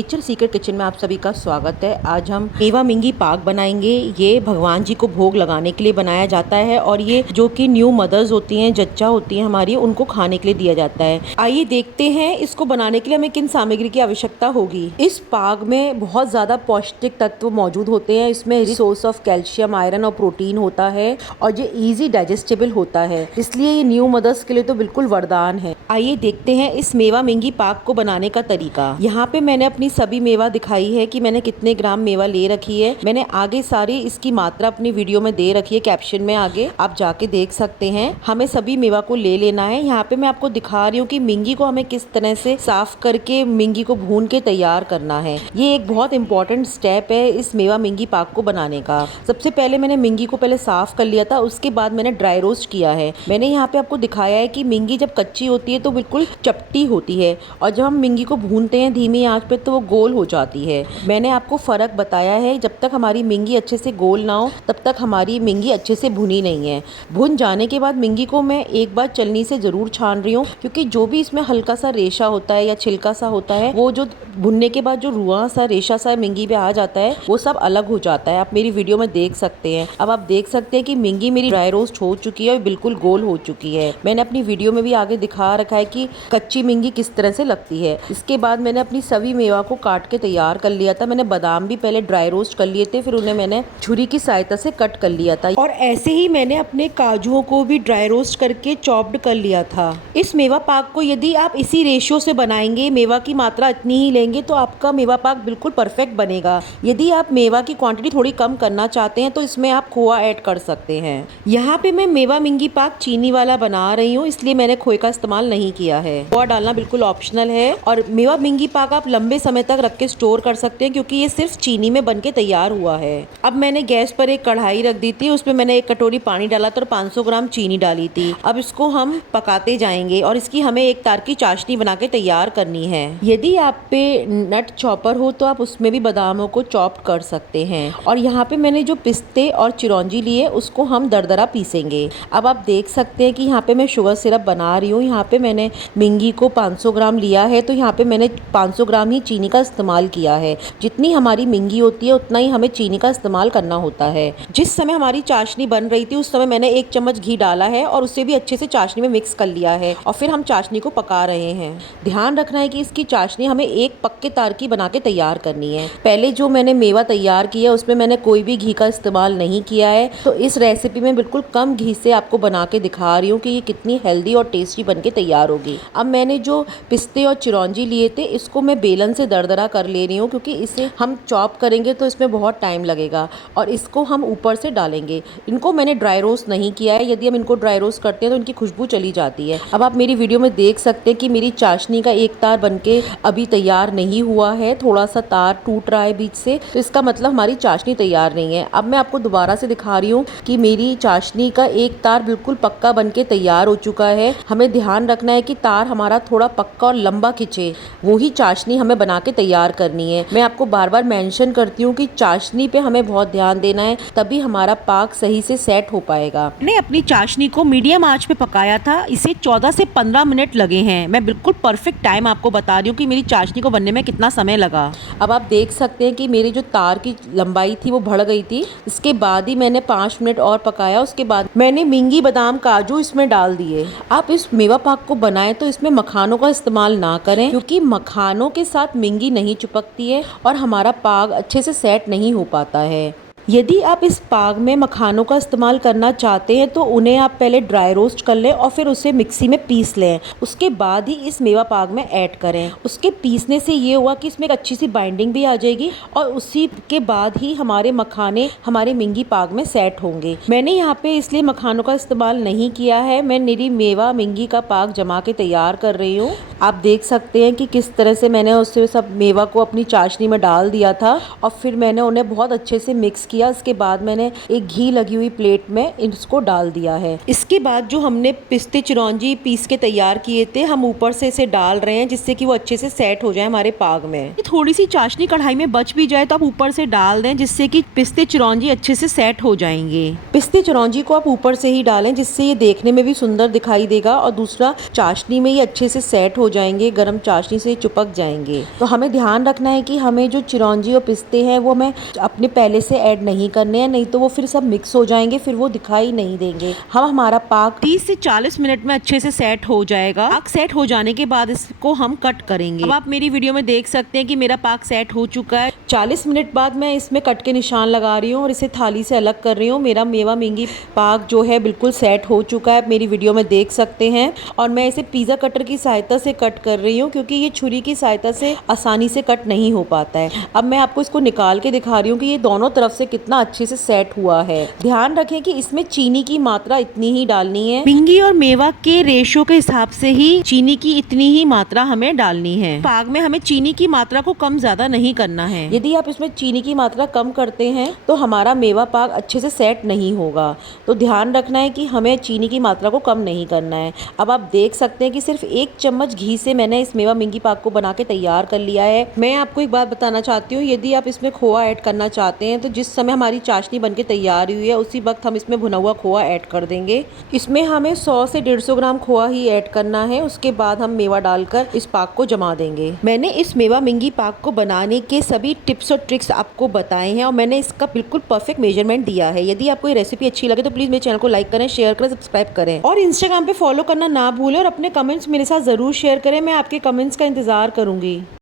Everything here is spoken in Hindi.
नेचर सीक्रेट किचन में आप सभी का स्वागत है। आज हम मेवा मिंगी पाक बनाएंगे। ये भगवान जी को भोग लगाने के लिए बनाया जाता है और ये जो कि न्यू मदर्स होती हैं, जच्चा होती हैं हमारी, उनको खाने के लिए दिया जाता है। आइए देखते हैं इसको बनाने के लिए हमें किन सामग्री की आवश्यकता होगी। इस पाक में बहुत ज़्यादा पौष्टिक तत्व मौजूद होते हैं। इसमें सोर्स ऑफ कैल्शियम, आयरन और प्रोटीन होता है और ये ईजी डाइजेस्टेबल होता है, इसलिए ये न्यू मदर्स के लिए तो बिल्कुल वरदान है। आइए देखते हैं इस मेवा मिंगी पाक को बनाने का तरीका। यहाँ पे मैंने अपनी सभी मेवा दिखाई है कि मैंने कितने ग्राम मेवा ले रखी है। मैंने आगे सारी इसकी मात्रा अपनी वीडियो में दे रखी है, कैप्शन में आगे आप जाके देख सकते हैं। हमें सभी मेवा को ले लेना है। यहाँ पे मैं आपको दिखा रही हूँ कि मिंगी को हमें किस तरह से साफ करके मिंगी को भून के तैयार करना है। ये एक बहुत इंपॉर्टेंट स्टेप है इस मेवा मिंगी पाक को बनाने का। सबसे पहले मैंने मिंगी को पहले साफ कर लिया था, उसके बाद मैंने ड्राई रोस्ट किया है। मैंने यहाँ पे आपको दिखाया है कि मिंगी जब कच्ची होती है तो बिल्कुल चपटी होती है और जब हम मिंगी को भूनते हैं धीमी आंच पे तो वो गोल हो जाती है। मैंने आपको फर्क बताया है, जब तक हमारी मिंगी अच्छे से गोल ना हो तब तक हमारी मिंगी अच्छे से भुनी नहीं है। भुन जाने के बाद मिंगी को मैं एक बार चलनी से जरूर छान रही हूँ, क्योंकि जो भी इसमें हल्का सा रेशा होता है या छिलका सा होता है, वो जो भुनने के बाद जो रुआ सा रेशा सा मिंगी पे आ जाता है वो सब अलग हो जाता है। आप मेरी वीडियो में देख सकते हैं। अब आप देख सकते हैं कि मिंगी मेरी ड्राई रोस्ट हो चुकी है और बिल्कुल गोल हो चुकी है। मैंने अपनी वीडियो में भी आगे दिखा रखा है कि कच्ची मिंगी किस तरह से लगती है। इसके बाद मैंने अपनी सभी मेवा को काट के तैयार कर लिया था। मैंने बादाम भी पहले ड्राई रोस्ट कर लिए थे, फिर उन्हें मैंने छुरी की सहायता से कट कर लिया था और ऐसे ही मैंने अपने काजुओं को भी ड्राई रोस्ट करके चॉप्ड कर लिया था। इस मेवा पाक को यदि आप इसी रेशियो से बनाएंगे, मेवा की मात्रा इतनी ही लेंगे, तो आपका मेवा पाक बिल्कुल परफेक्ट बनेगा। यदि आप मेवा की क्वांटिटी थोड़ी कम करना चाहते हैं तो इसमें आप खोआ ऐड कर सकते हैं। यहाँ पे मैं मेवा मिंगी पाक चीनी वाला बना रही हूँ, इसलिए मैंने खोए का इस्तेमाल नहीं किया है। खोआ डालना बिल्कुल ऑप्शनल है और मेवा मिंगी पाक आप लंबे समय तक रख के स्टोर कर सकते हैं, क्योंकि ये सिर्फ चीनी में बनके तैयार हुआ है। अब मैंने गैस पर एक कढ़ाई रख दी थी, उसमें मैंने 1 कटोरी पानी डाला था और 500 ग्राम चीनी डाली थी। अब इसको हम पकाते जाएंगे और इसकी हमें एक तार की चाशनी बना के तैयार करनी है। यदि आप पे नट चॉपर हो तो आप उसमें भी बादामों को चॉप कर सकते हैं। और यहाँ पे मैंने जो पिस्ते और चिरौंजी लिए उसको हम दरदरा पीसेंगे। अब आप देख सकते हैं कि यहाँ पे मैं शुगर सिरप बना रही हूँ। यहाँ पे मैंने मिंगी को 500 ग्राम लिया है, तो यहाँ पे मैंने 500 ग्राम ही चीनी का इस्तेमाल किया है। जितनी हमारी मिंगी होती है उतना ही हमें चीनी का इस्तेमाल करना होता है। जिस समय हमारी चाशनी बन रही थी उस समय मैंने 1 चम्मच घी डाला है और उसे भी अच्छे से चाशनी में मिक्स कर लिया है और फिर हम चाशनी को पका रहे हैं। ध्यान रखना है कि इसकी चाशनी हमें एक पक्के तार की बना के तैयार करनी है। पहले जो मैंने मेवा तैयार किया उसमें मैंने कोई भी घी का इस्तेमाल नहीं किया है, तो इस रेसिपी में बिल्कुल कम घी से आपको बना के दिखा रही हूँ कि ये कितनी हेल्दी और टेस्टी बन के तैयार होगी। अब मैंने जो पिस्ते और चिरौंजी लिए थे इसको मैं बेलन से दरदरा कर ले रही हूँ, क्योंकि इसे हम चॉप करेंगे तो इसमें बहुत टाइम लगेगा और इसको हम ऊपर से डालेंगे। इनको मैंने ड्राई रोस्ट नहीं किया है, यदि हम इनको ड्राई रोस्ट करते हैं तो इनकी खुशबू चली जाती है। अब आप मेरी वीडियो में देख सकते हैं कि मेरी चाशनी का एक तार बनके अभी तैयार नहीं हुआ है, थोड़ा सा तार टूट रहा है बीच से, तो इसका मतलब हमारी चाशनी तैयार नहीं है। अब मैं आपको दोबारा से दिखा रही हूँ कि मेरी चाशनी का एक तार बिल्कुल पक्का बनके तैयार हो चुका है। हमें ध्यान रखना है कि तार हमारा थोड़ा पक्का और लंबा खिंचे, वो ही चाशनी हमें बना के तैयार करनी है। मैं आपको बार बार मेंशन करती हूँ कि चाशनी पे हमें बहुत ध्यान देना है, तभी हमारा पाक सही से सेट हो पाएगा। मैंने अपनी चाशनी को मीडियम आंच पे पकाया था, इसे 14 से 15 मिनट लगे हैं। मैं बिल्कुल परफेक्ट टाइम आपको बता रही हूँ कि मेरी चाशनी को बनने में कितना समय लगा। अब आप देख सकते हैं कि मेरी जो तार की लंबाई थी वो बढ़ गई थी। इसके बाद ही मैंने 5 मिनट और पकाया। उसके बाद मैंने मिंगी, बादाम, काजू इसमें डाल दिए। आप इस मेवा पाक को बनाएं तो इसमें मखानों का इस्तेमाल ना करें, क्योंकि मखानों के साथ मिंगी नहीं चिपकती है और हमारा पाक अच्छे से सेट नहीं हो पाता है। यदि आप इस पाक में मखानों का इस्तेमाल करना चाहते हैं तो उन्हें आप पहले ड्राई रोस्ट कर लें और फिर उसे मिक्सी में पीस लें। उसके बाद ही इस मेवा पाक में ऐड करें। उसके पीसने से ये हुआ कि इसमें एक अच्छी सी बाइंडिंग भी आ जाएगी और उसी के बाद ही हमारे मखाने हमारे मिंगी पाक में सेट होंगे। मैंने यहाँ पे इसलिए मखानों का इस्तेमाल नहीं किया है, मैं मेरी मेवा मिंगी का पाक जमा के तैयार कर रही हूँ। आप देख सकते हैं कि किस तरह से मैंने उससे सब मेवा को अपनी चाशनी में डाल दिया था और फिर मैंने उन्हें बहुत अच्छे से मिक्स किया। इसके बाद मैंने एक घी लगी हुई प्लेट में इसको डाल दिया है। इसके बाद जो हमने पिस्ते चिरौंजी पीस के तैयार किए थे हम ऊपर से इसे डाल रहे हैं, जिससे कि वो अच्छे से सेट हो जाए हमारे पाग में। थोड़ी सी चाशनी कढ़ाई में बच भी जाए तो आप ऊपर से डाल दें, जिससे कि पिस्ते चिरौंजी अच्छे से सेट हो जाएंगे। पिस्ते चिरौंजी को आप ऊपर से ही डालें, जिससे ये देखने में भी सुंदर दिखाई देगा और दूसरा चाशनी में ये अच्छे से सेट हो जाएंगे, गरम चाशनी से चिपक जाएंगे। तो हमें ध्यान रखना है कि हमें जो चिरौंजी और पिस्ते हैं वो हमें अपने पहले से ऐड नहीं करने हैं, नहीं तो वो फिर सब मिक्स हो जाएंगे, फिर वो दिखाई नहीं देंगे। हमारा पाग 30 से 40 मिनट में अच्छे से सेट हो जाएगा। पाग सेट हो जाने के बाद इसको हम कट करेंगे। अब आप मेरी वीडियो में देख सकते हैं कि मेरा पाग सेट हो चुका है। 40 मिनट बाद मैं इसमें कट के निशान लगा रही हूँ और इसे थाली से अलग कर रही हूँ। मेरा मेवा मिंगी पाग जो है बिल्कुल सेट हो चुका है, मेरी वीडियो में देख सकते हैं। और मैं इसे पिज़्ज़ा कटर की सहायता से कट कर रही हूँ, क्योंकि ये छुरी की सहायता से आसानी से कट नहीं हो पाता है। अब मैं आपको इसको निकाल के दिखा रही हूँ कि ये दोनों तरफ से कितना अच्छे से सेट हुआ है। ध्यान रखें कि इसमें चीनी की मात्रा इतनी ही डालनी है। मिंगी और मेवा के रेशो के हिसाब से ही चीनी की इतनी ही मात्रा हमें डालनी है। पाग में हमें चीनी की मात्रा को कम ज्यादा नहीं करना है। यदि आप इसमें चीनी की मात्रा कम करते हैं तो हमारा मेवा पाग अच्छे से सेट नहीं होगा। तो ध्यान रखना है कि हमें चीनी की मात्रा को कम नहीं करना है। अब आप देख सकते हैं कि सिर्फ 1 चम्मच घी से मैंने इस मेवा मिंगी पाग को बना के तैयार कर लिया है। मैं आपको एक बात बताना चाहती हूँ, यदि आप इसमें खोआ ऐड करना चाहते हैं तो जिस समय हमारी चाशनी बनके तैयार हुई है उसी वक्त हम इसमें भुना हुआ खोआ ऐड कर देंगे। इसमें हमें 100 से 150 ग्राम खोआ ही ऐड करना है। उसके बाद हम मेवा डालकर इस पाक को जमा देंगे। मैंने इस मेवा मिंगी पाक को बनाने के सभी टिप्स और ट्रिक्स आपको बताए हैं और मैंने इसका बिल्कुल परफेक्ट मेजरमेंट दिया है। यदि आपको ये रेसिपी अच्छी लगे तो प्लीज़ मेरे चैनल को लाइक करें, शेयर करें, सब्सक्राइब करें और इंस्टाग्राम पे फॉलो करना ना भूलें और अपने कमेंट्स मेरे साथ ज़रूर शेयर करें। मैं आपके कमेंट्स का इंतज़ार करूँगी।